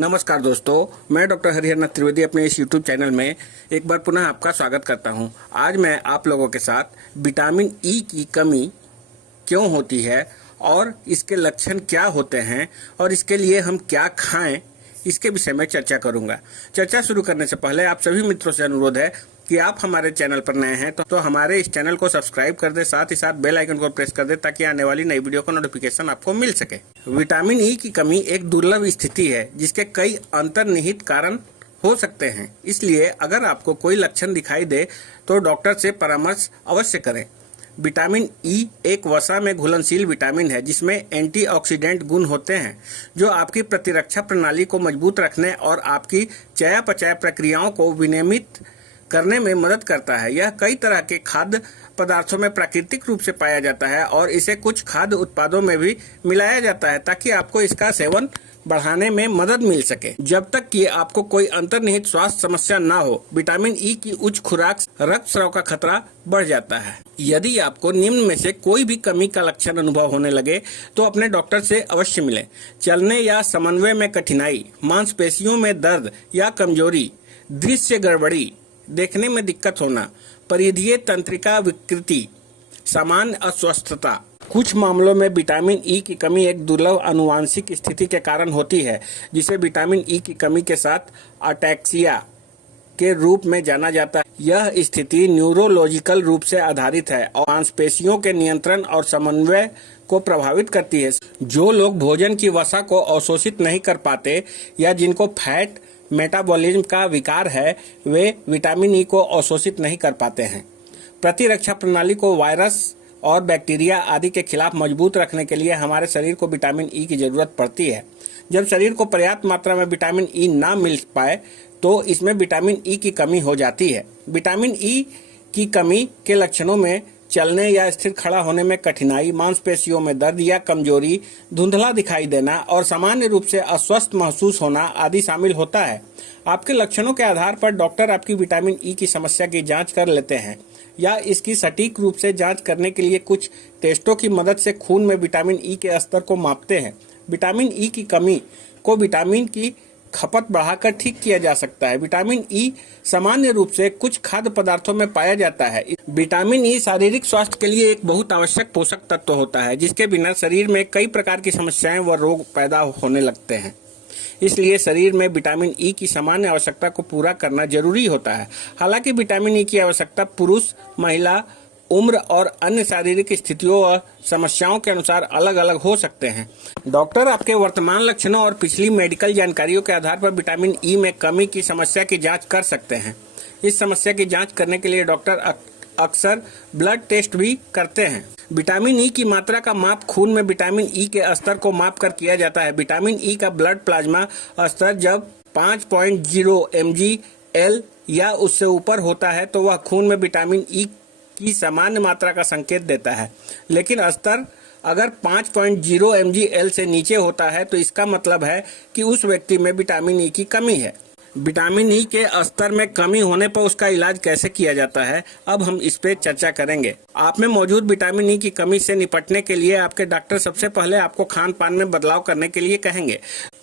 नमस्कार दोस्तों, मैं डॉक्टर हरिहरनाथ त्रिवेदी अपने इस YouTube चैनल में एक बार पुनः आपका स्वागत करता हूं। आज मैं आप लोगों के साथ विटामिन ई की कमी क्यों होती है और इसके लक्षण क्या होते हैं और इसके लिए हम क्या खाएं, इसके विषय में चर्चा करूंगा। चर्चा शुरू करने से पहले आप सभी मित्रों से अनुरोध है कि आप हमारे चैनल पर नए हैं तो हमारे इस चैनल को सब्सक्राइब कर दें, साथ ही साथ बेल आइकन को प्रेस कर दें ताकि आने वाली नई वीडियो का नोटिफिकेशन आपको मिल सके। विटामिन ई की कमी एक दुर्लभ स्थिति है जिसके कई अंतर्निहित कारण हो सकते हैं। इसलिए अगर आपको कोई लक्षण दिखाई दे तो डॉक्टर से परामर्श अवश्य करें। विटामिन ई एक वसा में घुलनशील विटामिन है जिसमें एंटीऑक्सीडेंट गुण होते हैं जो आपकी प्रतिरक्षा प्रणाली को मजबूत रखने और आपकी चयापचय प्रक्रियाओं को विनियमित करने में मदद करता है। यह कई तरह के खाद्य पदार्थों में प्राकृतिक रूप से पाया जाता है और इसे कुछ खाद्य उत्पादों में भी मिलाया जाता है ताकि आपको इसका सेवन बढ़ाने में मदद मिल सके। जब तक कि आपको कोई अंतर्निहित स्वास्थ्य समस्या ना हो, विटामिन ई की उच्च खुराक रक्तस्राव का खतरा बढ़ जाता है। यदि आपको निम्न में से कोई भी कमी का लक्षण अनुभव होने लगे तो अपने डॉक्टर से अवश्य मिलें। चलने या समन्वय में कठिनाई, मांसपेशियों में दर्द या कमजोरी, दृश्य गड़बड़ी, देखने में दिक्कत होना, परिधीय तंत्रिका विकृति, सामान्य अस्वस्थता। कुछ मामलों में विटामिन ई की कमी एक दुर्लभ आनुवांशिक स्थिति के कारण होती है जिसे विटामिन ई की कमी के साथ अटैक्सिया के रूप में जाना जाता है। यह स्थिति न्यूरोलॉजिकल रूप से आधारित है और मांसपेशियों के नियंत्रण और समन्वय को प्रभावित करती है। जो लोग भोजन की वसा को अवशोषित नहीं कर पाते या जिनको फैट मेटाबॉलिज्म का विकार है, वे विटामिन ई को अवशोषित नहीं कर पाते हैं। प्रतिरक्षा प्रणाली को वायरस और बैक्टीरिया आदि के खिलाफ मजबूत रखने के लिए हमारे शरीर को विटामिन ई की जरूरत पड़ती है। जब शरीर को पर्याप्त मात्रा में विटामिन ई ना मिल पाए तो इसमें विटामिन ई की कमी हो जाती है। विटामिन ई की कमी के लक्षणों में चलने या स्थिर खड़ा होने में कठिनाई, मांसपेशियों में दर्द या कमजोरी, धुंधला दिखाई देना और सामान्य रूप से अस्वस्थ महसूस होना आदि शामिल होता है। आपके लक्षणों के आधार पर डॉक्टर आपकी विटामिन ई की समस्या की जांच कर लेते हैं या इसकी सटीक रूप से जांच करने के लिए कुछ टेस्टों की मदद से खून में विटामिन ई के स्तर को मापते हैं। विटामिन ई की कमी को विटामिन की खपत बढ़ाकर ठीक किया जा सकता है। विटामिन ई सामान्य रूप से कुछ खाद्य पदार्थों में पाया जाता है। विटामिन ई शारीरिक स्वास्थ्य के लिए एक बहुत आवश्यक पोषक तत्व होता है जिसके बिना शरीर में कई प्रकार की समस्याएं व रोग पैदा होने लगते हैं। इसलिए शरीर में विटामिन ई की सामान्य आवश्यकता को पूरा करना जरूरी होता है। हालांकि विटामिन ई की आवश्यकता पुरुष, महिला, उम्र और अन्य शारीरिक स्थितियों और समस्याओं के अनुसार अलग अलग हो सकते हैं। डॉक्टर आपके वर्तमान लक्षणों और पिछली मेडिकल जानकारियों के आधार पर विटामिन ई में कमी की समस्या की जांच कर सकते हैं। इस समस्या की जांच करने के लिए डॉक्टर अक्सर ब्लड टेस्ट भी करते हैं। विटामिन ई की मात्रा का माप खून में विटामिन ई के स्तर को माप कर किया जाता है। विटामिन ई का ब्लड प्लाज्मा स्तर जब 5.0 mg/L या उससे ऊपर होता है तो वह खून में विटामिन ई की सामान्य मात्रा का संकेत देता है। लेकिन स्तर अगर 5.0 mg/L से नीचे होता है तो इसका मतलब है कि उस व्यक्ति में विटामिन ई की कमी है। विटामिन ई के स्तर में कमी होने पर उसका इलाज कैसे किया जाता है, अब हम इस पे चर्चा करेंगे। आप में मौजूद विटामिन ई की कमी से निपटने के लिए आपके डॉक्टर सबसे पहले आपको खान पान में बदलाव करने के लिए कहेंगे।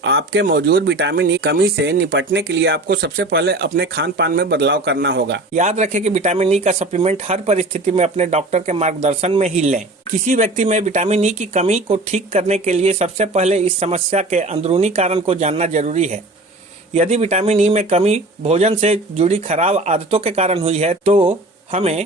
आपके मौजूद विटामिन ई कमी से निपटने के लिए आपको सबसे पहले अपने खान पान में बदलाव करना होगा। याद रखें कि विटामिन ई का सप्लीमेंट हर परिस्थिति में अपने डॉक्टर के मार्गदर्शन में ही लें। किसी व्यक्ति में विटामिन ई की कमी को ठीक करने के लिए सबसे पहले इस समस्या के अंदरूनी कारण को जानना जरूरी है। यदि विटामिन ई में कमी भोजन से जुड़ी खराब आदतों के कारण हुई है तो हमें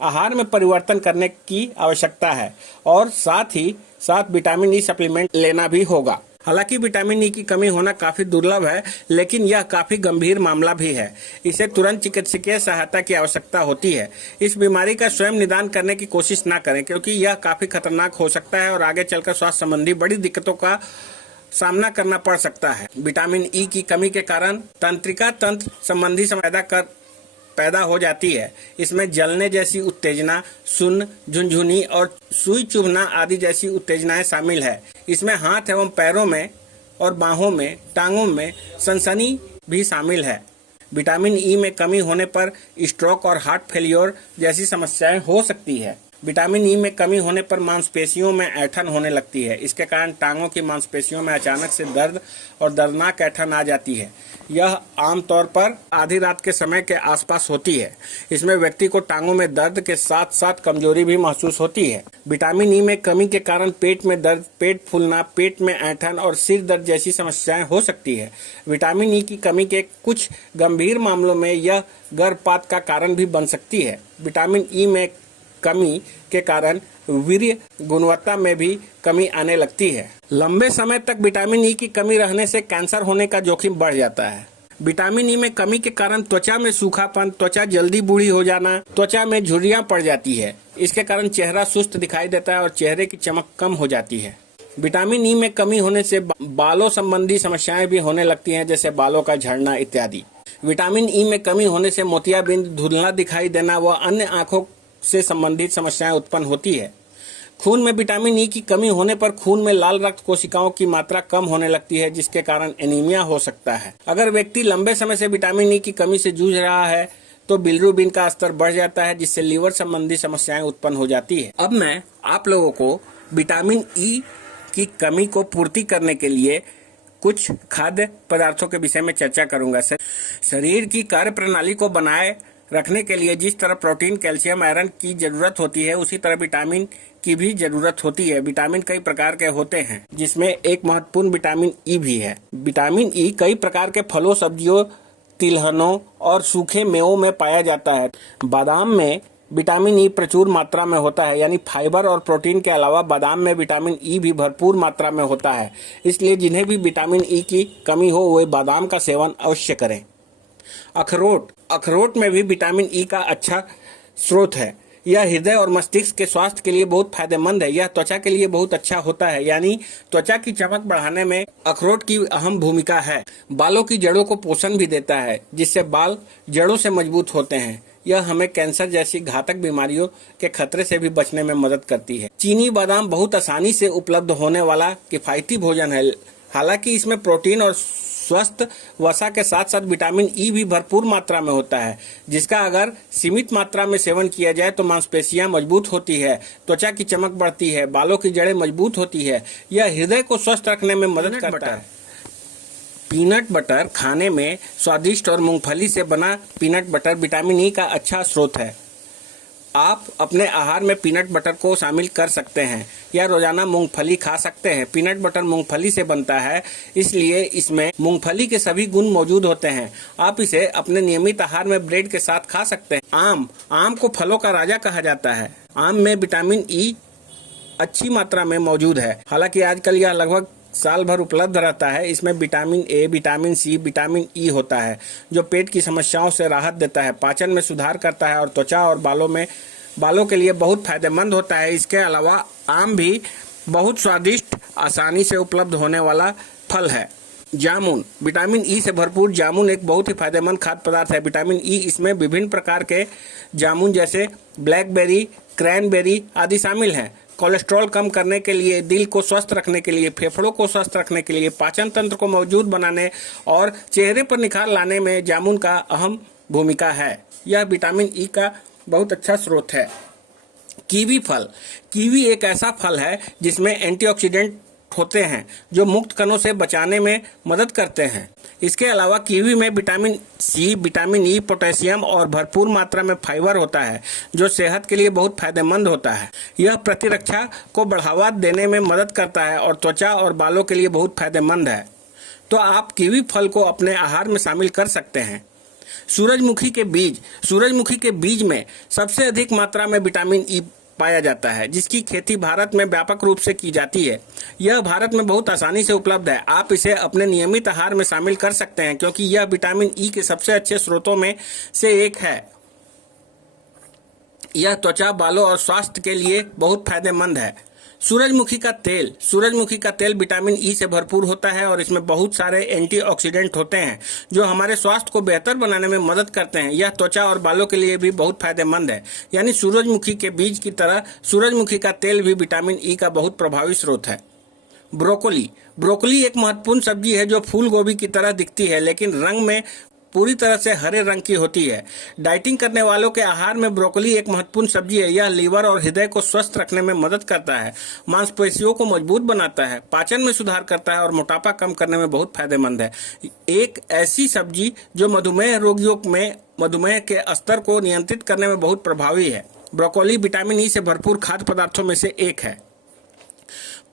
आहार में परिवर्तन करने की आवश्यकता है और साथ ही साथ विटामिन ई सप्लीमेंट लेना भी होगा। हालांकि विटामिन ई की कमी होना काफी दुर्लभ है, लेकिन यह काफी गंभीर मामला भी है। इसे तुरंत चिकित्सकीय सहायता की आवश्यकता होती है। इस बीमारी का स्वयं निदान करने की कोशिश न करें क्योंकि यह काफी खतरनाक हो सकता है और आगे चलकर स्वास्थ्य संबंधी बड़ी दिक्कतों का सामना करना पड़ सकता है। विटामिन ई की कमी के कारण तंत्रिका तंत्र संबंधी समस्या पैदा हो जाती है। इसमें जलने जैसी उत्तेजना, सुन्न, झुनझुनी और सुई चुभना आदि जैसी उत्तेजनाएं शामिल है। इसमें हाथ एवं पैरों में और बाहों में, टांगों में सनसनी भी शामिल है। विटामिन ई में कमी होने पर स्ट्रोक और हार्ट फेलियर जैसी समस्याएं हो सकती है। विटामिन ई में कमी होने पर मांसपेशियों में ऐंठन होने लगती है। इसके कारण टांगों की मांसपेशियों में अचानक से दर्द और दर्दनाक ऐंठन आ जाती है। यह आमतौर पर आधी रात के समय के आसपास होती है। इसमें व्यक्ति को टांगों में दर्द के साथ साथ कमजोरी भी महसूस होती है। विटामिन ई में कमी के कारण पेट में दर्द, पेट फूलना, पेट में ऐंठन और सिर दर्द जैसी समस्याएं हो सकती है। विटामिन ई की कमी के कुछ गंभीर मामलों में यह गर्भपात का कारण भी बन सकती है। विटामिन ई में कमी के कारण वीर्य गुणवत्ता में भी कमी आने लगती है। लंबे समय तक विटामिन ई की कमी रहने से कैंसर होने का जोखिम बढ़ जाता है। विटामिन ई में कमी के कारण त्वचा में सूखापन, त्वचा जल्दी बूढ़ी हो जाना, त्वचा में झुर्रियां पड़ जाती है। इसके कारण चेहरा सुस्त दिखाई देता है और चेहरे की चमक कम हो जाती है। विटामिन ई में कमी होने से बालों संबंधी समस्याएं भी होने लगती हैं, जैसे बालों का झड़ना इत्यादि। विटामिन ई में कमी होने से मोतियाबिंद, धुंधला दिखाई देना व अन्य आंखों से संबंधित समस्याएं उत्पन्न होती है। खून में विटामिन ई की कमी होने पर खून में लाल रक्त कोशिकाओं की मात्रा कम होने लगती है, जिसके कारण एनीमिया हो सकता है। अगर व्यक्ति लंबे समय से विटामिन ई की कमी से जूझ रहा है तो बिलिरुबिन का स्तर बढ़ जाता है, जिससे लीवर संबंधी समस्याएं उत्पन्न हो जाती है। अब मैं आप लोगों को विटामिन ई की कमी को पूर्ति करने के लिए कुछ खाद्य पदार्थों के विषय में चर्चा करूंगा। शरीर की कार्य प्रणाली को बनाए रखने के लिए जिस तरह प्रोटीन, कैल्शियम, आयरन की जरूरत होती है, उसी तरह विटामिन की भी जरूरत होती है। विटामिन कई प्रकार के होते हैं, जिसमें एक महत्वपूर्ण विटामिन ई भी है। विटामिन ई कई प्रकार के फलों, सब्जियों, तिलहनों और सूखे मेवों में पाया जाता है। बादाम में विटामिन ई प्रचुर मात्रा में होता है, यानी फाइबर और प्रोटीन के अलावा बादाम में विटामिन ई भी भरपूर मात्रा में होता है। इसलिए जिन्हें भी विटामिन ई की कमी हो वे बादाम का सेवन अवश्य करें। अखरोट में भी विटामिन ई का अच्छा स्रोत है। यह हृदय और मस्तिष्क के स्वास्थ्य के लिए बहुत फायदेमंद है। यह त्वचा के लिए बहुत अच्छा होता है, यानी त्वचा की चमक बढ़ाने में अखरोट की अहम भूमिका है। बालों की जड़ों को पोषण भी देता है, जिससे बाल जड़ों से मजबूत होते हैं। यह हमें कैंसर जैसी घातक बीमारियों के खतरे से भी बचने में मदद करती है। चीनी बादाम बहुत आसानी से उपलब्ध होने वाला किफायती भोजन है। हालांकि इसमें प्रोटीन और स्वस्थ वसा के साथ साथ विटामिन ई भी भरपूर मात्रा में होता है, जिसका अगर सीमित मात्रा में सेवन किया जाए तो मांसपेशियां मजबूत होती है, त्वचा की चमक बढ़ती है, बालों की जड़ें मजबूत होती है। यह हृदय को स्वस्थ रखने में मदद करता है। पीनट बटर खाने में स्वादिष्ट और मूंगफली से बना पीनट बटर विटामिन ई का अच्छा स्रोत है। आप अपने आहार में पीनट बटर को शामिल कर सकते हैं या रोजाना मूंगफली खा सकते हैं। पीनट बटर मूंगफली से बनता है, इसलिए इसमें मूंगफली के सभी गुण मौजूद होते हैं। आप इसे अपने नियमित आहार में ब्रेड के साथ खा सकते हैं। आम को फलों का राजा कहा जाता है। आम में विटामिन ई अच्छी मात्रा में मौजूद है। हालांकि आजकल यह लगभग साल भर उपलब्ध रहता है। इसमें vitamin A, vitamin C, vitamin E होता है, जो पेट की समस्याओं से राहत देता है, पाचन में सुधार करता है और त्वचा और बालों के लिए बहुत फायदेमंद होता है। इसके अलावा आम भी बहुत स्वादिष्ट, आसानी से उपलब्ध होने वाला फल है। जामुन, विटामिन ई से भरपूर जामुन एक बहुत ही फायदेमंद खाद्य पदार्थ है। विटामिन ई इसमें विभिन्न प्रकार के जामुन जैसे ब्लैकबेरी, क्रैनबेरी आदि शामिल हैं। कोलेस्ट्रॉल कम करने के लिए, दिल को स्वस्थ रखने के लिए, फेफड़ों को स्वस्थ रखने के लिए, पाचन तंत्र को मजबूत बनाने और चेहरे पर निखार लाने में जामुन का अहम भूमिका है। यह विटामिन ई का बहुत अच्छा स्रोत है। कीवी फल, कीवी एक ऐसा फल है जिसमें एंटीऑक्सीडेंट होते हैं जो मुक्त कणों से बचाने में मदद करते हैं। इसके अलावा कीवी में vitamin C, vitamin E, potassium और भरपूर मात्रा में फाइबर होता है, जो सेहत के लिए बहुत फायदेमंद होता है। यह प्रतिरक्षा को बढ़ावा देने में मदद करता है और त्वचा और बालों के लिए बहुत फायदेमंद है। तो आप कीवी फल को अपने आहार में शामिल कर सकते हैं। सूरजमुखी के बीज में सबसे अधिक मात्रा में विटामिन ई पाया जाता है, जिसकी खेती भारत में व्यापक रूप से की जाती है। यह भारत में बहुत आसानी से उपलब्ध है। आप इसे अपने नियमित आहार में शामिल कर सकते हैं, क्योंकि यह विटामिन ई के सबसे अच्छे स्रोतों में से एक है। यह त्वचा, बालों और स्वास्थ्य के लिए बहुत फायदेमंद है। सूरजमुखी का तेल विटामिन ई से भरपूर होता है और इसमें बहुत सारे एंटीऑक्सीडेंट होते हैं, जो हमारे स्वास्थ्य को बेहतर बनाने में मदद करते हैं। यह त्वचा और बालों के लिए भी बहुत फायदेमंद है। यानी सूरजमुखी के बीज की तरह सूरजमुखी का तेल भी विटामिन ई का बहुत प्रभावी स्रोत है। ब्रोकोली एक महत्वपूर्ण सब्जी है जो फूल गोभी की तरह दिखती है, लेकिन रंग में पूरी तरह से हरे रंग की होती है। डाइटिंग करने वालों के आहार में ब्रोकली एक महत्वपूर्ण सब्जी है। यह लीवर और हृदय को स्वस्थ रखने में मदद करता है, मांसपेशियों को मजबूत बनाता है, पाचन में सुधार करता है और मोटापा कम करने में बहुत फायदेमंद है। एक ऐसी सब्जी जो मधुमेह रोगियों में मधुमेह के स्तर को नियंत्रित करने में बहुत प्रभावी है। ब्रोकोली विटामिन ई से भरपूर खाद्य पदार्थों में से एक है।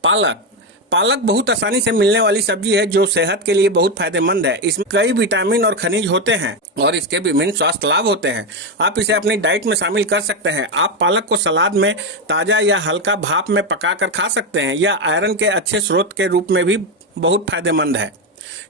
पालक पालक बहुत आसानी से मिलने वाली सब्जी है जो सेहत के लिए बहुत फायदेमंद है। इसमें कई विटामिन और खनिज होते हैं और इसके विभिन्न स्वास्थ्य लाभ होते हैं। आप इसे अपनी डाइट में शामिल कर सकते हैं। आप पालक को सलाद में ताजा या हल्का भाप में पकाकर खा सकते हैं। यह आयरन के अच्छे स्रोत के रूप में भी बहुत फायदेमंद है।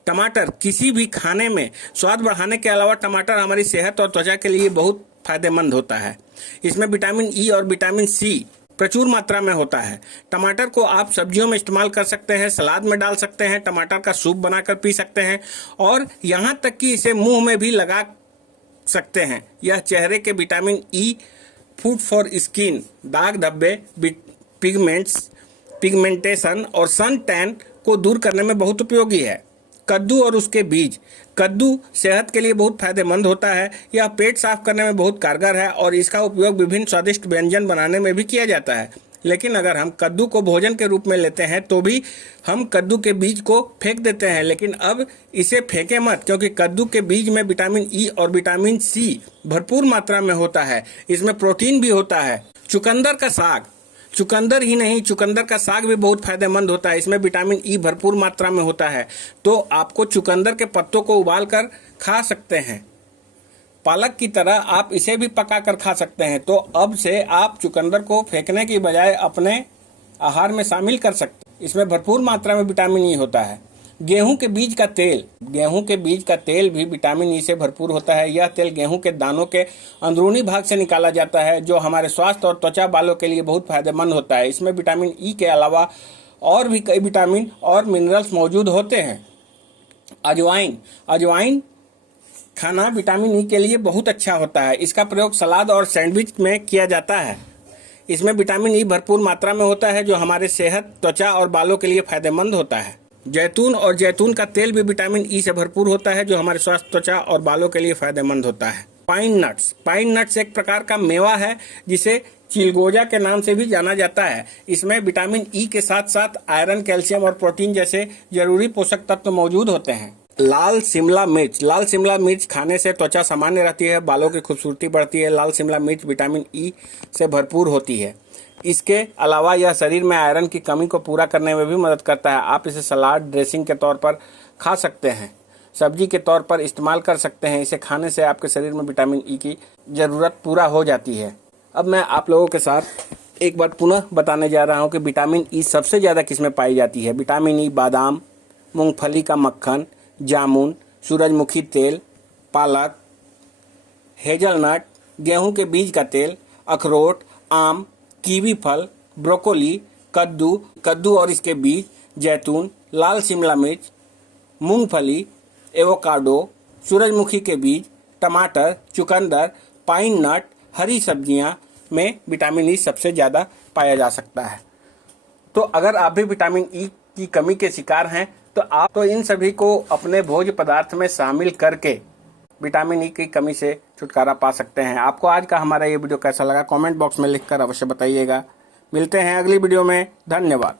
टमाटर किसी भी खाने में स्वाद बढ़ाने के अलावा टमाटर हमारी सेहत और त्वचा के लिए बहुत फायदेमंद होता है। इसमें विटामिन ई और विटामिन सी प्रचुर मात्रा में होता है। टमाटर को आप सब्जियों में इस्तेमाल कर सकते हैं, सलाद में डाल सकते हैं, टमाटर का सूप बनाकर पी सकते हैं और यहाँ तक कि इसे मुंह में भी लगा सकते हैं। यह चेहरे के vitamin E, food for skin, दाग धब्बे, पिगमेंटेशन और सन टैन को दूर करने में बहुत उपयोगी है। कद्दू और उसके बीज कद्दू सेहत के लिए बहुत फायदेमंद होता है। यह पेट साफ करने में बहुत कारगर है और इसका उपयोग विभिन्न स्वादिष्ट व्यंजन बनाने में भी किया जाता है। लेकिन अगर हम कद्दू को भोजन के रूप में लेते हैं तो भी हम कद्दू के बीज को फेंक देते हैं। लेकिन अब इसे फेंके मत, क्योंकि कद्दू के बीज में विटामिन ई और विटामिन सी भरपूर मात्रा में होता है। इसमें प्रोटीन भी होता है। चुकंदर का साग, चुकंदर ही नहीं, चुकंदर का साग भी बहुत फायदेमंद होता है। इसमें विटामिन ई भरपूर मात्रा में होता है। तो आपको चुकंदर के पत्तों को उबालकर खा सकते हैं। पालक की तरह आप इसे भी पकाकर खा सकते हैं। तो अब से आप चुकंदर को फेंकने की बजाय अपने आहार में शामिल कर सकते हैं। इसमें भरपूर मात्रा में विटामिन ई होता है। गेहूं के बीज का तेल भी विटामिन ई से भरपूर होता है। यह तेल गेहूं के दानों के अंदरूनी भाग से निकाला जाता है, जो हमारे स्वास्थ्य और त्वचा बालों के लिए बहुत फायदेमंद होता है। इसमें विटामिन ई के अलावा और भी कई विटामिन और मिनरल्स मौजूद होते हैं। अजवाइन खाना विटामिन ई के लिए बहुत अच्छा होता है। इसका प्रयोग सलाद और सैंडविच में किया जाता है। इसमें विटामिन ई भरपूर मात्रा में होता है, जो हमारे सेहत, त्वचा और बालों के लिए फायदेमंद होता है। जैतून का तेल भी विटामिन ई से भरपूर होता है, जो हमारे स्वास्थ्य, त्वचा और बालों के लिए फायदेमंद होता है। पाइन नट्स एक प्रकार का मेवा है जिसे चिलगोजा के नाम से भी जाना जाता है। इसमें विटामिन ई के साथ साथ आयरन, कैल्शियम और प्रोटीन जैसे जरूरी पोषक तत्व मौजूद होते हैं। लाल शिमला मिर्च खाने से त्वचा सामान्य रहती है, बालों की खूबसूरती बढ़ती है। लाल शिमला मिर्च विटामिन ई से भरपूर होती है। इसके अलावा यह शरीर में आयरन की कमी को पूरा करने में भी मदद करता है। आप इसे सलाद ड्रेसिंग के तौर पर खा सकते हैं, सब्जी के तौर पर इस्तेमाल कर सकते हैं। इसे खाने से आपके शरीर में विटामिन ई की ज़रूरत पूरा हो जाती है। अब मैं आप लोगों के साथ एक बार पुनः बताने जा रहा हूँ कि विटामिन ई सबसे ज़्यादा किसमें पाई जाती है। विटामिन ई बादाम, मूंगफली का मक्खन, जामुन, सूरजमुखी तेल, पालक, हेजलनट, गेहूं के बीज का तेल, अखरोट, आम, कीवी फल, ब्रोकोली, कद्दू और इसके बीज, जैतून, लाल शिमला मिर्च, मूंगफली, एवोकाडो, सूरजमुखी के बीज, टमाटर, चुकंदर, पाइन नट, हरी सब्जियां में विटामिन ई सबसे ज़्यादा पाया जा सकता है। तो अगर आप भी विटामिन ई की कमी के शिकार हैं तो आप इन सभी को अपने भोज्य पदार्थ में शामिल करके विटामिन ई की कमी से छुटकारा पा सकते हैं। आपको आज का हमारा ये वीडियो कैसा लगा कमेंट बॉक्स में लिखकर अवश्य बताइएगा। मिलते हैं अगली वीडियो में। धन्यवाद।